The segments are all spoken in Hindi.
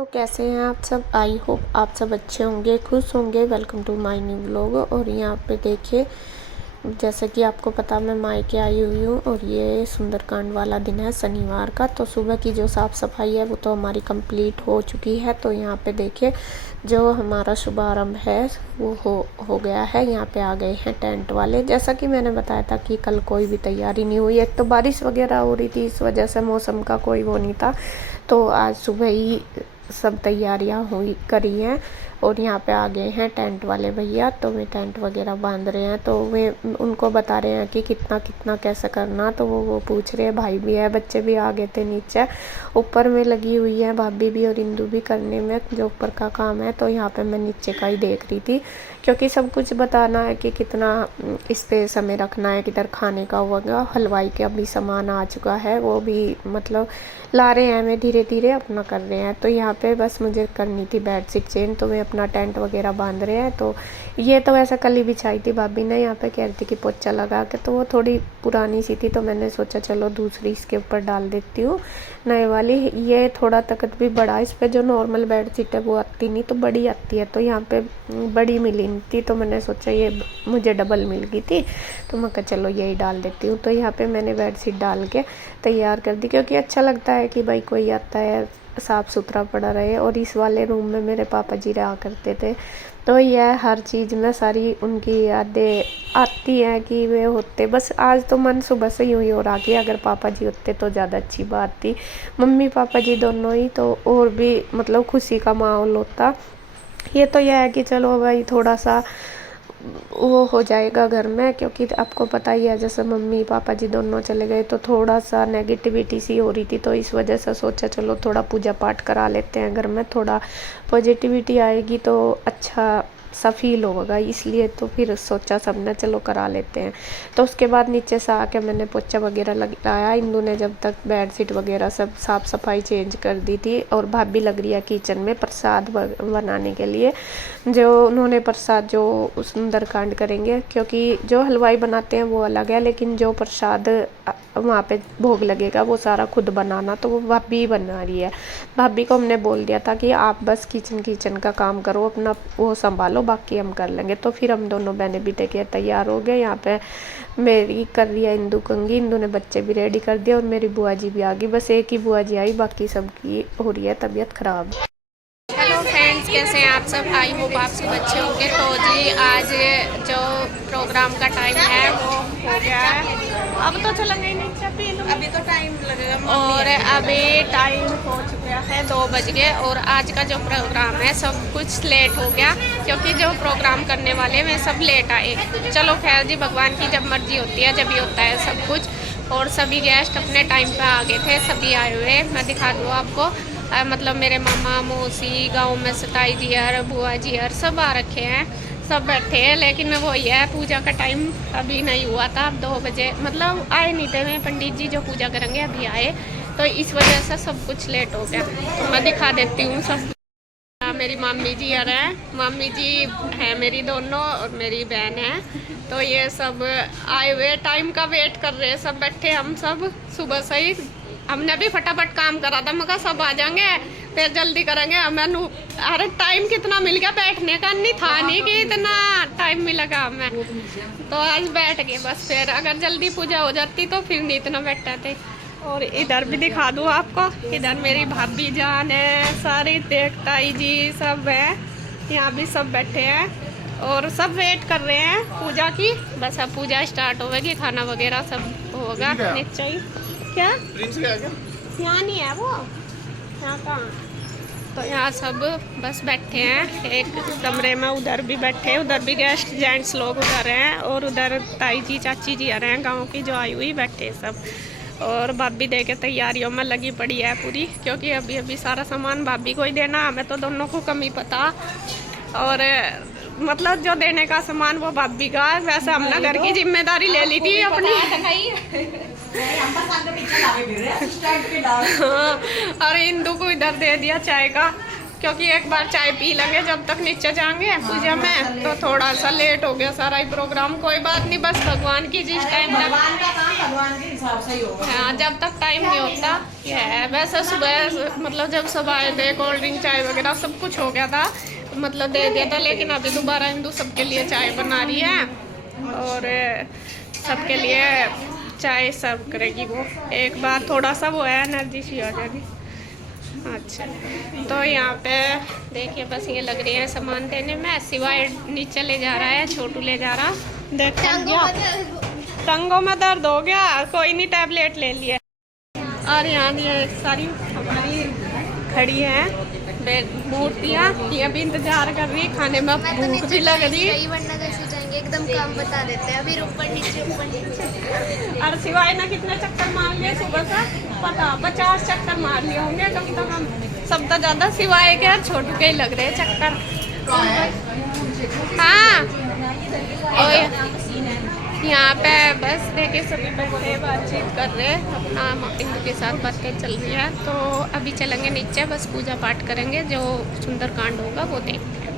तो कैसे हैं आप सब। आई होप आप सब अच्छे होंगे, खुश होंगे। Welcome to my new vlog. और यहाँ पे देखिए, जैसे कि आपको पता मैं मायके आई हुई हूँ और ये सुंदरकांड वाला दिन है शनिवार का। तो सुबह की जो साफ़ सफाई है वो तो हमारी कंप्लीट हो चुकी है। तो यहाँ पे देखिए जो हमारा शुभारंभ है वो हो गया है। यहाँ पे आ गए हैं टेंट वाले। जैसा कि मैंने बताया था कि कल कोई भी तैयारी नहीं हुई, एक तो बारिश वगैरह हो रही थी, इस वजह से मौसम का कोई वो नहीं था। तो आज सुबह ही सब तैयारियां हुई करी हैं और यहाँ पे आ गए हैं टेंट वाले भैया। तो वे टेंट वगैरह बांध रहे हैं। तो वे उनको बता रहे हैं कि कितना कितना कैसे करना। तो वो पूछ रहे हैं। भाई भी है, बच्चे भी आ गए थे नीचे। ऊपर में लगी हुई है भाभी भी और इंदू भी करने में जो ऊपर का काम है। तो यहाँ पे मैं नीचे का ही देख रही थी, क्योंकि सब कुछ बताना है कि कितना स्पेस हमें रखना है, किधर खाने का होगा। हलवाई के अभी सामान आ चुका है, वो भी मतलब ला रहे हैं, मैं धीरे धीरे अपना कर रहे हैं। तो यहाँ पे बस मुझे करनी थी बेडशीट चेंज, तो मैं अपना टेंट वगैरह बांध रहे हैं। तो ये तो वैसा कल ही बिछाई थी भाभी ने, यहाँ पे कह रही थी कि पोछा लगा के। तो वो थोड़ी पुरानी सी थी, तो मैंने सोचा चलो दूसरी इसके ऊपर डाल देती हूँ नए वाली। ये थोड़ा तकत भी बड़ा, इस पर जो नॉर्मल बेडशीट है वो आती नहीं, तो बड़ी आती है। तो यहाँ पे बड़ी मिली नहीं थी, तो मैंने सोचा ये मुझे डबल मिल गई थी, तो मैं कहा चलो यही डाल देती हूँ। तो यहाँ पे मैंने बेडशीट डाल के तैयार कर दी, क्योंकि अच्छा लगता है कि भाई कोई आता है साफ़ सुथरा पड़ा रहे। और इस वाले रूम में मेरे पापा जी रहा करते थे, तो यह हर चीज़ में सारी उनकी यादें आती हैं कि वे होते। बस आज तो मन सुबह से यूँ ही हो रहा कि अगर पापा जी होते तो ज़्यादा अच्छी बात थी। मम्मी पापा जी दोनों ही, तो और भी मतलब खुशी का माहौल होता। ये तो यह है कि चलो भाई थोड़ा सा वो हो जाएगा घर में, क्योंकि आपको पता ही है जैसे मम्मी पापा जी दोनों चले गए तो थोड़ा सा नेगेटिविटी सी हो रही थी। तो इस वजह से सोचा चलो थोड़ा पूजा पाठ करा लेते हैं घर में, थोड़ा पॉजिटिविटी आएगी तो अच्छा सा फील होगा। इसलिए तो फिर सोचा सबने चलो करा लेते हैं। तो उसके बाद नीचे से आके मैंने पोछा वगैरह लगाया। इंदू ने जब तक बेडशीट वगैरह सब साफ़ सफाई चेंज कर दी थी। और भाभी लग रही है किचन में प्रसाद बनाने के लिए, जो उन्होंने प्रसाद जो सुंदरकांड करेंगे, क्योंकि जो हलवाई बनाते हैं वो अलग है, लेकिन जो प्रसाद वहाँ पे भोग लगेगा वो सारा खुद बनाना। तो वो भाभी बना रही है। भाभी को हमने बोल दिया था कि आप बस किचन का काम करो, अपना वो संभालो, बाकी हम कर लेंगे। तो फिर हम दोनों बहनें भी देखिए तैयार हो गए। यहाँ पे मेरी कर रही है इंदू कंघी, इंदू ने बच्चे भी रेडी कर दिया और मेरी बुआ जी भी आ गई। बस एक ही बुआ जी आई, बाकी सबकी हो रही है तबीयत खराब। हेलो फ्रेंड्स, कैसे हैं आप सब। आई होप आप सब अच्छे होंगे। तो जी आज जो प्रोग्राम का टाइम है वो हो गया है। अब तो चलेंगे ही नहीं, अभी तो टाइम लगेगा। और अभी टाइम हो चुका है 2 बज गए। और आज का जो प्रोग्राम है सब कुछ लेट हो गया, क्योंकि जो प्रोग्राम करने वाले वे सब लेट आए। चलो खैर जी, भगवान की जब मर्जी होती है जब ही होता है सब कुछ। और सभी गेस्ट अपने टाइम पे आ गए थे, सभी आए हुए। मैं दिखा दूँ आपको, मतलब मेरे मामा मौसी, गांव में सताई जी और बुआ जी और सब आ रखे हैं, सब बैठे हैं। लेकिन वही है, पूजा का टाइम अभी नहीं हुआ था। अब 2 बजे मतलब आए नहीं थे। मैं पंडित जी जो पूजा करेंगे अभी आए, तो इस वजह से सब कुछ लेट हो गया। तो मैं दिखा देती हूँ सब। मेरी मामी जी आ रहे हैं, मामी जी है मेरी दोनों और मेरी बहन है। तो ये सब आए हुए टाइम का वेट कर रहे हैं, सब बैठे हम सब सुबह से ही। हमने भी फटाफट काम करा था, मगर सब आ जाएंगे फिर जल्दी करेंगे। हमें अरे टाइम कितना मिल गया बैठने का, नहीं था नहीं कि इतना टाइम मिलेगा हमें। तो आज बैठ गए बस। फिर अगर जल्दी पूजा हो जाती तो फिर नहीं इतना बैठते थे। और इधर भी दिखा दूँ आपको, इधर मेरी भाभी जान है, सारी ताई जी सब है, यहाँ भी सब बैठे हैं और सब वेट कर रहे हैं पूजा की। बस अब पूजा स्टार्ट होगी, खाना वगैरह सब होगा नीचे ही। क्या यहाँ नहीं है वो, यहाँ कहाँ। तो यहाँ सब बस बैठे हैं एक कमरे में। उधर भी बैठे, उधर भी गेस्ट जेंट्स लोग उधर हैं। और उधर ताई जी चाची जी आ रहे हैं गाँव की जो आई हुई, बैठे सब। और भाभी दे के तैयारियों में लगी पड़ी है पूरी, क्योंकि अभी अभी सारा सामान भाभी को ही देना, हमें तो दोनों को कम ही पता। और मतलब जो देने का सामान वो भाभी का। वैसे हमने घर की जिम्मेदारी ले ली थी अपनी। हाँ, और इंदू को इधर दे दिया चाय का। क्योंकि एक बार चाय पी लेंगे जब तक नीचे जाएंगे पूजा में, तो थोड़ा सा लेट हो गया सारा ही प्रोग्राम। कोई बात नहीं, बस भगवान की जिस टाइम तक, भगवान के हिसाब से ही होगा। हाँ जब तक टाइम नहीं होता ये है। वैसे सुबह मतलब जब सब आए थे कोल्ड ड्रिंक चाय वगैरह सब कुछ हो गया था, मतलब दे दिया था, लेकिन अभी दोबारा इंदु सबके लिए चाय बना रही है और सबके लिए चाय सर्व करेगी वो। एक बार थोड़ा सा वो है एनर्जी सी आ जाएगी। अच्छा तो यहाँ पे देखिए बस ये लग रही है सामान देने में, सिवाय नीचे ले जा रहा है, छोटू ले जा रहा। देख टंगों में दर्द हो गया, कोई नहीं टैबलेट ले लिया। और यहाँ ये सारी हमारी खड़ी है मूर्तियाँ, ये अभी इंतजार कर रही, खाने में भूख भी लग रही, वरना कैसे जाएंगे, एकदम काम बता देते हैं। अभी ऊपर नीचे। और सिवाय ना कितने चक्कर मार लिए सुबह से, पता 50 चक्कर मार लिए होंगे कम से कम। सब तो ज़्यादा सिवाय के छोटू के ही लग रहे चक्कर। हाँ और यहाँ पे बस देखिए सभी बच्चे बातचीत कर रहे हैं, अपना इंदु के साथ बातें चल रही है। तो अभी चलेंगे नीचे, बस पूजा पाठ करेंगे, जो सुंदरकांड होगा वो देखते हैं।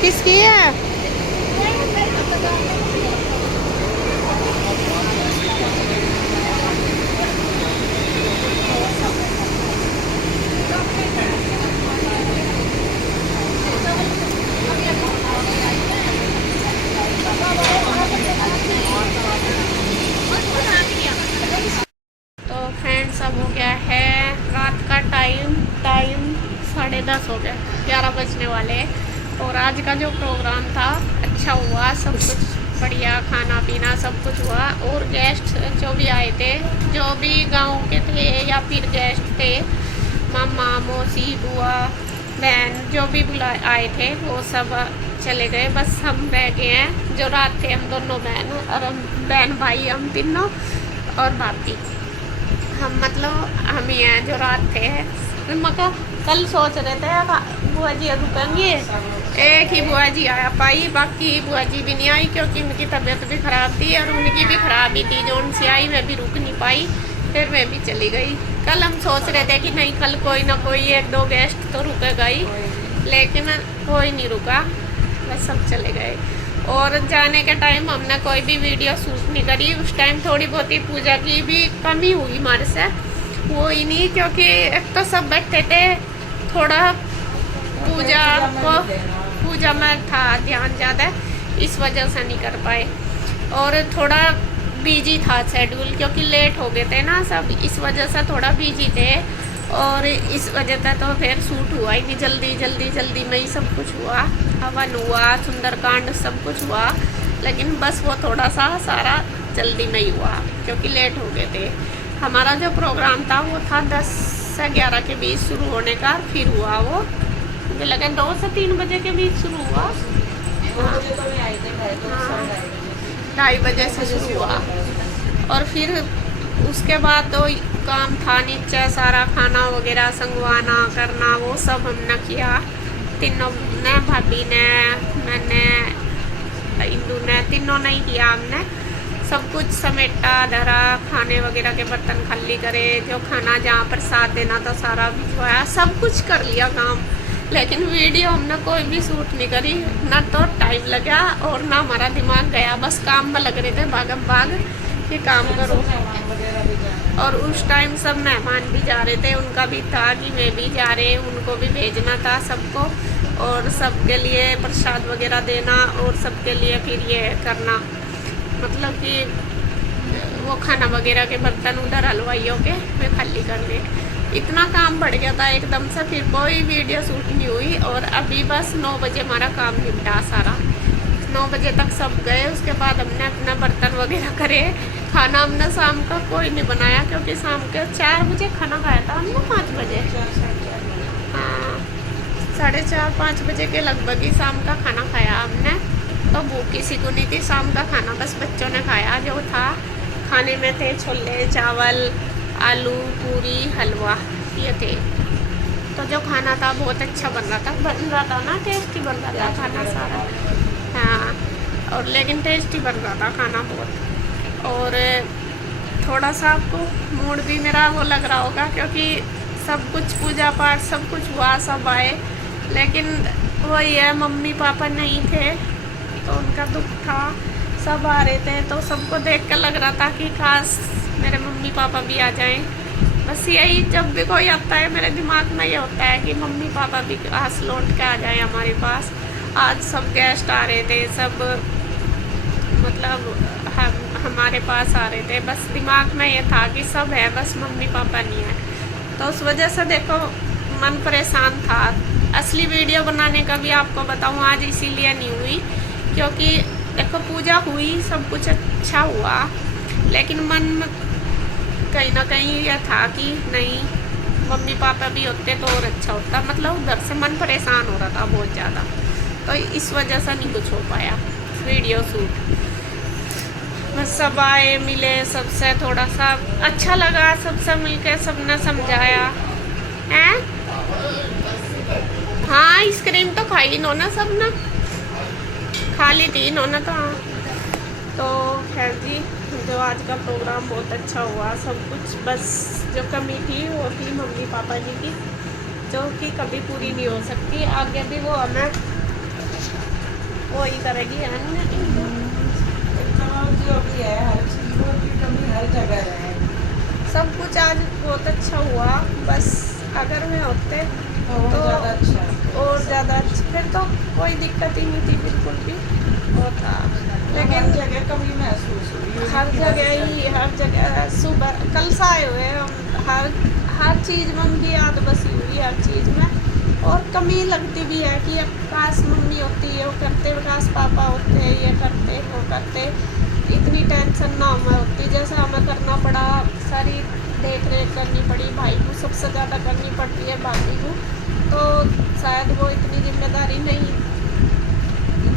किसकी है? तो फ्रेंड्स अब हो गया है रात का टाइम 10:30 हो गया, 11 बजने वाले हैं। और आज का जो प्रोग्राम था अच्छा हुआ, सब कुछ बढ़िया, खाना पीना सब कुछ हुआ। और गेस्ट जो भी आए थे, जो भी गांव के थे या फिर गेस्ट थे, मामा मौसी बुआ बहन जो भी आए थे वो सब चले गए। बस हम रह गए हैं, जो रात थे हम दोनों बहन और हम बहन भाई, हम तीनों और भाभी, हम मतलब हम ही हैं जो रात थे। मका कल सोच रहे थे बुआ जी रुकेंगे, एक ही बुआ जी आया पाई, बाकी बुआ जी भी नहीं आई क्योंकि उनकी तबीयत भी ख़राब थी और उनकी भी ख़राब ही थी। जो उनसे आई मैं भी रुक नहीं पाई, फिर मैं भी चली गई। कल हम सोच रहे थे कि नहीं कल कोई ना कोई 1-2 गेस्ट तो रुकेगा ही, लेकिन कोई नहीं रुका, बस सब चले गए। और जाने के टाइम हमने कोई भी वीडियो शूट नहीं करी। उस टाइम थोड़ी बहुत ही पूजा की भी कमी हुई हमारे से, वो ही नहीं क्योंकि एक तो सब बैठे थे, थोड़ा पूजा में था ध्यान ज़्यादा, इस वजह से नहीं कर पाए। और थोड़ा बिजी था शेड्यूल क्योंकि लेट हो गए थे ना सब, इस वजह से थोड़ा बिजी थे और इस वजह से तो फिर शूट हुआ ही नहीं। जल्दी में ही सब कुछ हुआ, हवन हुआ, सुंदरकांड सब कुछ हुआ, लेकिन बस वो थोड़ा सा सारा जल्दी में ही हुआ क्योंकि लेट हो गए थे। हमारा जो प्रोग्राम था वो था 10 से 11 के बीच शुरू होने का, फिर हुआ वो मुझे लगा 2 से 3 बजे के बीच शुरू हुआ। 2:30 बजे से शुरू हुआ और फिर उसके बाद तो काम था नीचे सारा खाना वगैरह संगवाना करना, वो सब हमने किया, तीनों ने, भाभी ने, मैंने, इंदू ने, तीनों ने ही किया। हमने सब कुछ समेटा धरा, खाने वगैरह के बर्तन खाली करे, जो खाना जहाँ प्रसाद देना था सारा भिजवाया, सब कुछ कर लिया काम, लेकिन वीडियो हमने कोई भी शूट नहीं करी। ना तो टाइम लगा और ना हमारा दिमाग गया, बस काम में लग रहे थे भागम भाग कि काम करो। और उस टाइम सब मेहमान भी जा रहे थे, उनका भी था कि मैं भी जा रहे, उनको भी भेजना था सबको, और सबके लिए प्रसाद वगैरह देना और सबके लिए फिर ये करना, मतलब कि वो खाना वगैरह के बर्तन उधर हलवाइयों के वे खाली करने। इतना काम बढ़ गया था एकदम से, फिर कोई वीडियो शूट नहीं हुई। और अभी बस 9 बजे हमारा काम निपटा सारा, 9 बजे तक सब गए। उसके बाद हमने अपना बर्तन वगैरह करे। खाना हमने शाम का कोई नहीं बनाया क्योंकि शाम के 4 बजे खाना खाया था हमने, 5 बजे, हाँ 4:30-5 बजे के लगभग ही शाम का खाना खाया हमने। तो भूख किसी को नहीं थी, शाम का खाना बस बच्चों ने खाया। जो था खाने में थे छोले चावल, आलू पूरी, हलवा, ये थे। तो जो खाना था बहुत अच्छा बन रहा था ना, टेस्टी बन रहा था खाना सारा, हाँ, और लेकिन टेस्टी बन रहा था खाना बहुत। और थोड़ा सा आपको मूड भी मेरा वो लग रहा होगा क्योंकि सब कुछ पूजा पाठ सब कुछ हुआ, सब आए, लेकिन वही है मम्मी पापा नहीं थे तो उनका दुख था। सब आ रहे थे तो सबको देख कर लग रहा था कि काश मेरे मम्मी पापा भी आ जाएं। बस यही, जब भी कोई आता है मेरे दिमाग में ये होता है कि मम्मी पापा भी काश लौट के आ जाएं हमारे पास। आज सब गेस्ट आ रहे थे, सब मतलब हमारे पास आ रहे थे, बस दिमाग में ये था कि सब है, बस मम्मी पापा नहीं है। तो उस वजह से देखो मन परेशान था। असली वीडियो बनाने का भी आपको बताऊँ आज इसीलिए नहीं हुई क्योंकि देखो पूजा हुई, सब कुछ अच्छा हुआ, लेकिन मन में कहीं ना कहीं यह था कि नहीं मम्मी पापा भी होते तो और अच्छा होता, मतलब उधर से मन परेशान हो रहा था बहुत ज़्यादा। तो इस वजह से नहीं कुछ हो पाया वीडियो शूट। बस सब आए मिले, सबसे थोड़ा सा अच्छा लगा, सबसे मिलके सबने समझाया हैं। हाँ आइसक्रीम तो खाई इन्होंने, सब ना खा ली थी इन्होंने तो, हाँ। तो खैर जी, जो आज का प्रोग्राम बहुत अच्छा हुआ, सब कुछ, बस जो कमी थी वो थी मम्मी पापा जी की, जो कि कभी पूरी नहीं हो सकती। आगे भी वो हमें वो ही करेगी, सब कुछ आज बहुत अच्छा हुआ। बस अगर मैं होते तो और ज़्यादा अच्छा, फिर तो कोई दिक्कत ही नहीं थी बिल्कुल भी होता, लेकिन जगह कमी महसूस हुई, हर जगह सुबह कल से आए हुए हम, हर चीज़ में उनकी याद बसी हुई, हर चीज़ में। और कमी लगती भी है कि अब काश मम्मी होती है वो करते, काश पापा होते हैं ये करते वो करते, इतनी टेंशन ना हमें होती जैसे हमें करना पड़ा। सारी देख रेख करनी पड़ी, भाई को सबसे ज़्यादा करनी पड़ती है, भाभी को, तो शायद वो इतनी जिम्मेदारी नहीं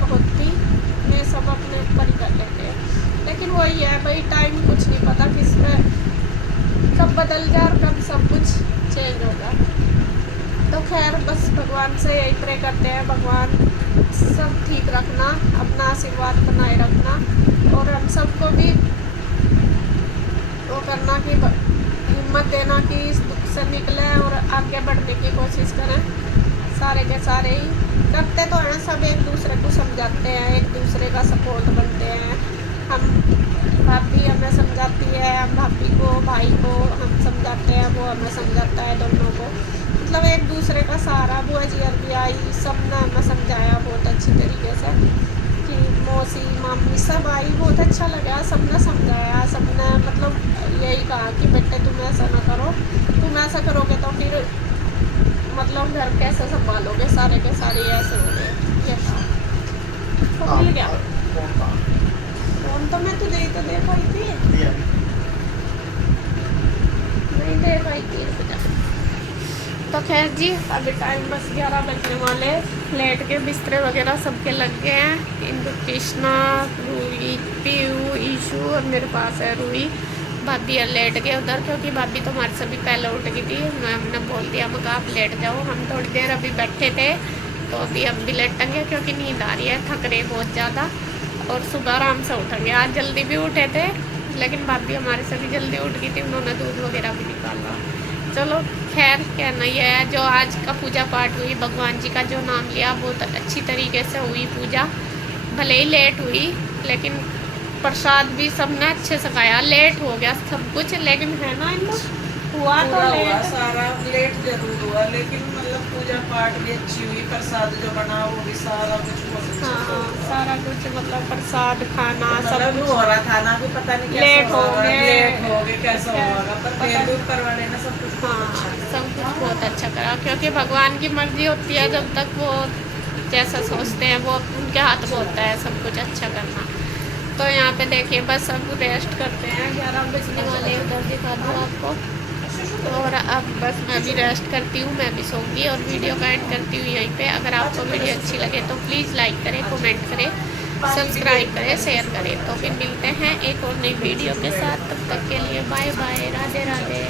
होती, मैं सब अपने ऊपर ही कर लेते हैं। लेकिन वही है भाई, टाइम कुछ नहीं पता किस में कब बदल जाए और कब सब कुछ चेंज होगा। तो खैर बस भगवान से यही प्रे करते हैं, भगवान सब ठीक रखना, अपना आशीर्वाद बनाए रखना, और हम सबको भी वो करना कि हिम्मत देना कि इस दुख से निकले और आगे बढ़ने की कोशिश करें। सारे के सारे ही करते तो हैं, सब एक दूसरे को समझाते हैं, एक दूसरे का सपोर्ट बनते हैं। हम भाभी हमें समझाती है, हम भाभी को भाई को हम समझाते हैं, वो हमें समझाता है, दोनों को मतलब एक दूसरे का सहारा। बुआ जी और भी आई, सब ने हमें समझाया बहुत अच्छी तरीके से कि मौसी मामी सब आई, बहुत अच्छा लगा, सबने समझाया, सबने मतलब यही कहा कि बेटे तुम ऐसा ना करो, तुम ऐसा करोगे तो फिर मतलब घर कैसे संभालोगे, सारे के सारे ऐसे हो गए। ये था तो मिल गया फोन, तो मैं तुझे तो दे पाई थी, नहीं दे पाई थी। तो खैर जी अभी टाइम बस 11 बजने वाले, लेट के बिस्तरे वगैरह सबके लग गए हैं। इनको कृष्णा, रूही, पीयू, ईशू और मेरे पास है रूही। भाभी लेट गए उधर, क्योंकि भाभी तो हमारे से भी पहले उठ गई थी। हमने बोल दिया मगर आप लेट जाओ, हम थोड़ी देर अभी बैठे थे, तो अभी हम भी लेटेंगे क्योंकि नींद आ रही है, थक रहे बहुत ज़्यादा, और सुबह आराम से उठेंगे। आज जल्दी भी उठे थे, लेकिन भाभी हमारे से भी जल्दी उठ गई थी, उन्होंने दूध वगैरह भी निकाला। चलो खैर कहना ये है, जो आज का पूजा पाठ हुई, भगवान जी का जो नाम लिया, बहुत अच्छी तरीके से हुई पूजा। भले ही लेट हुई, लेकिन प्रसाद भी सबने अच्छे से खाया। लेट हो गया सब कुछ, लेकिन है ना इन हुआ तो पूरा हुआ, लेट। सारा लेट जरूर हुआ, लेकिन मतलब पूजा पाठ भी अच्छी हुई, प्रसाद जो बना वो भी सारा कुछ बहुत अच्छा से हाँ हुआ। सारा कुछ मतलब प्रसाद खाना सब मतलब कुछ हो रहा था ना, भी पता नहीं कैसा लेट हो होगा, गए, लेट हो गए कैसा होगा, पर पता तेल ऊपर वाले ने सब कुछ बहुत हाँ अच्छा किया। सब कुछ बहुत अच्छा करा, क्योंकि भगवान की मर्जी होती है, जब तक वो जैसा सोचते हैं वो उनके हाथ में होता है सब कुछ अच्छा करना। तो यहाँ पे देखिए बस अब रेस्ट करते हैं, 11 बजने वाले, उधर दिखा दूँ आपको। और अब बस मैं भी रेस्ट करती हूँ, मैं भी सोऊंगी और वीडियो का एंड करती हूँ यहीं पे। अगर आपको वीडियो अच्छी लगे तो प्लीज़ लाइक करें, कमेंट करें, सब्सक्राइब करें, शेयर करें। तो फिर मिलते हैं एक और नई वीडियो के साथ, तब तक के लिए बाय बाय, राधे राधे।